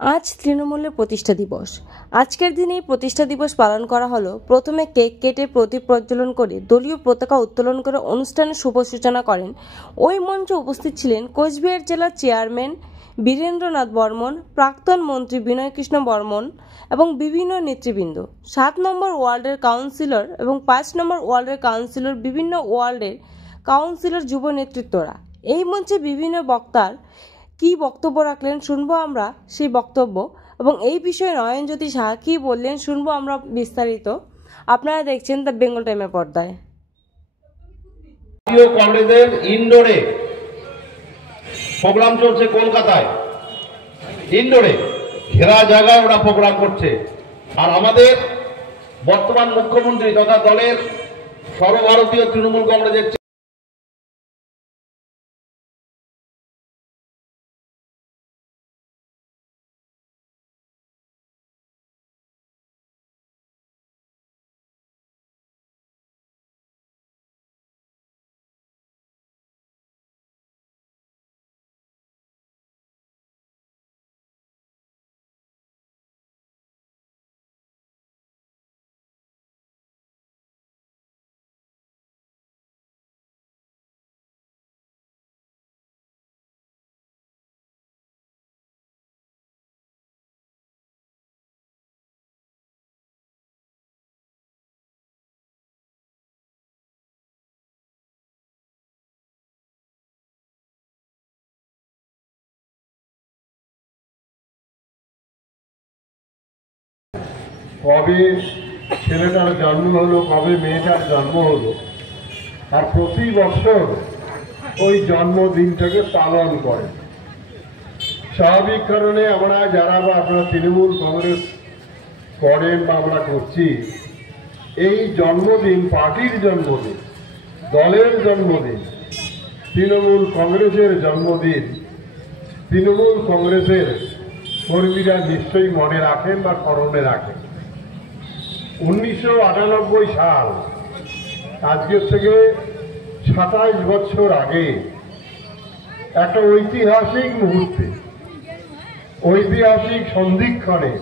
আজ তৃণমূলের প্রতিষ্ঠা দিবস। আজকের দিনেই প্রতিষ্ঠা দিবস পালন করা হলো। প্রথমে কেক কেটে প্রদীপ প্রজ্বলন করে দলীয় পতাকা উত্তোলন করে অনুষ্ঠানের শুভ সূচনা করেন। ওই মঞ্চে উপস্থিত ছিলেন কোচবিহার জেলার চেয়ারম্যান বীরেন্দ্রনাথ বর্মন, প্রাক্তন মন্ত্রী বিনয় কৃষ্ণ বর্মন এবং বিভিন্ন নেতৃবৃন্দ। 7 নম্বর ওয়ার্ডের কাউন্সিলর এবং 5 নম্বর ওয়ার্ডের কাউন্সিলর, বিভিন্ন ওয়ার্ডের কাউন্সিলর, যুব নেতৃত্বরা। এই মঞ্চে বিভিন্ন বক্তার কি বক্তব্য রাখলেন শুনবো আমরা সেই বক্তব্য, এবং এই বিষয়ে নয়নজ্যোতি সাহা কি বললেন শুনবো আমরা বিস্তারিত। আপনারা দেখছেন দ্য বেঙ্গল টাইমের পর্দায়। কংগ্রেসের ইন্ডোরে প্রোগ্রাম চলছে, কলকাতায় ইন্ডোরে ঘেরা জায়গায় ওরা প্রোগ্রাম করছে। আর আমাদের বর্তমান মুখ্যমন্ত্রী তথা দলের সর্বভারতীয় তৃণমূল কংগ্রেসের কবে ছেলেটার জন্ম হলো, কবে মেয়েটার জন্ম হলো, আর প্রতি বছর ওই জন্মদিনটাকে পালন করে। স্বাভাবিক কারণে আমরা যারা বা আপনারা তৃণমূল কংগ্রেস করেন বা আমরা করছি, এই জন্মদিন পার্টির জন্মদিন, দলের জন্মদিন, তৃণমূল কংগ্রেসের জন্মদিন, তৃণমূল কংগ্রেসের কর্মীরা নিশ্চয়ই মনে রাখেন বা স্মরণে রাখেন। 1998 সাল, আজকের থেকে 27 বছর আগে, একটা ঐতিহাসিক মুহূর্তে, ঐতিহাসিক সন্ধিক্ষণে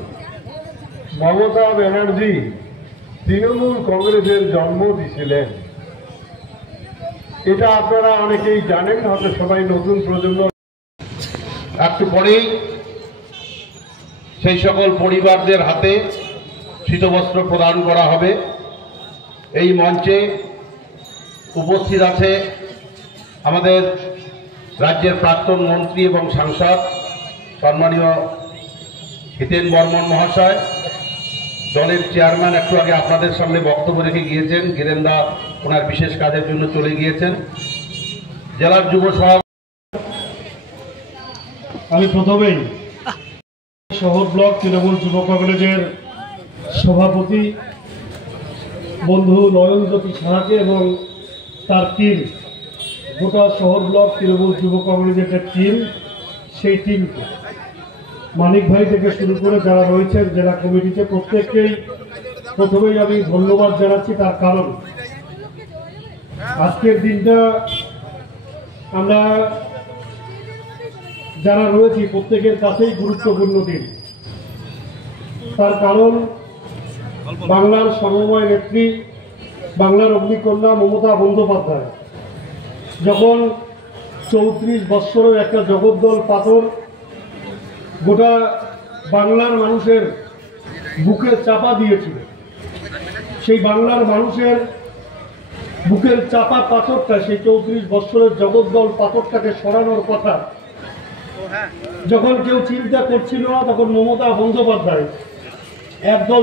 মমতা ব্যানার্জি তৃণমূল কংগ্রেসের জন্ম দিয়েছিলেন। এটা আপনারা অনেকেই জানেন, হয়তো সবাই নতুন প্রজন্ম। একটু পরেই সেই সকল পরিবারদের হাতে শীতবস্ত্র প্রদান করা হবে। এই মঞ্চে উপস্থিত আছে আমাদের রাজ্যের প্রাক্তন মন্ত্রী এবং সাংসদ সম্মানীয় হিতেন বর্মন মহাশয়, দলের চেয়ারম্যান একটু আগে আপনাদের সামনে বক্তব্য রেখে গিয়েছেন, গিরেন্দা ওনার বিশেষ কাজের জন্য চলে গিয়েছেন। জেলার যুব সভাপতি, আমি প্রথমেই শহর ব্লক তৃণমূল যুব কংগ্রেসের সভাপতি বন্ধু নয়নজ্যোতি সাহাকে এবং তার টিম, গোটা শহর ব্লক তৃণমূল যুব কংগ্রেসের যে টিম, সেই টিমকে, মানিক ভাই থেকে শুরু করে যারা রয়েছেন জেলা কমিটিতে, প্রত্যেককেই প্রথমেই আমি ধন্যবাদ জানাচ্ছি। তার কারণ আজকের দিনটা আমরা যারা রয়েছি প্রত্যেকের কাছেই গুরুত্বপূর্ণ দিন। তার কারণ বাংলার সর্বময় নেত্রী, বাংলার অগ্নিকন্যা মমতা বন্দ্যোপাধ্যায় যখন 34 বৎসরের একটা জগদ্দল পাথর গোটা বাংলার মানুষের বুকে চাপা দিয়েছিল, সেই বাংলার মানুষের বুকের চাপা পাথরটা, সেই 34 বৎসরের জগদ্দল পাথরটাকে সরানোর কথা যখন কেউ চিন্তা করছিল না, তখন মমতা বন্দ্যোপাধ্যায় একদল